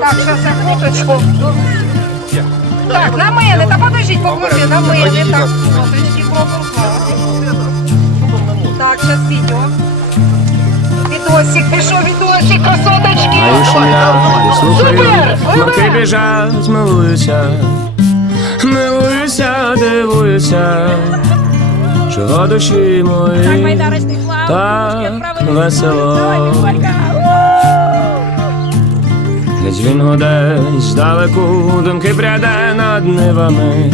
Так, зараз секундочку. Так, на мене, та подождіть, покрути, на мене. Так, фоточки пропускати. Так, зараз відео. Відосик, пішов відосик, красоточки. Супер! мавки біжать, милуюся, милуюся, дивуюся, чого душі мої так весело. Він гуде здалеку, думки пряде над нивами,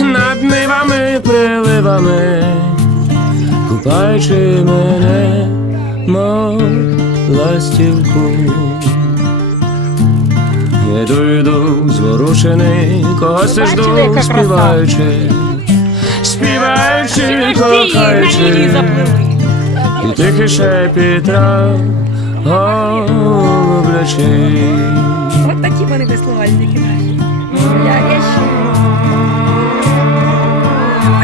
над нивами, приливами, купаючи мене, мов ластівку. Йду, йду, зворушений, когось жду, співаючи, співаючи, кохаючи, заплили. і тихий шепіт трав, голублячи. От такі вони веслувальники наші. Я, ще.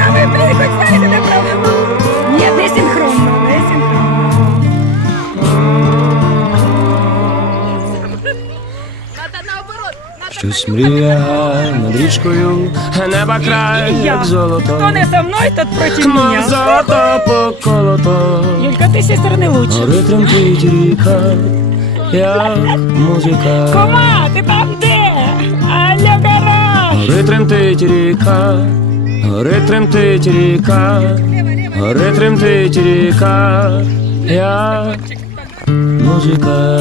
А ви блін, хоч знаєте, де правда? Ні, не синхронно, не синхронно. Щось мріє над річкою, неба край, Я. як Хто золото, не со мною, тот проти мов мене. золото поколото. Юлька, ти з цієї сторони лучше. Гори тремтить ріка, як музика. Кома, ти там де? Алло, гараж! Гори тремтить ріка, гори тремтить ріка, гори тремтить ріка, як музика.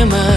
am I?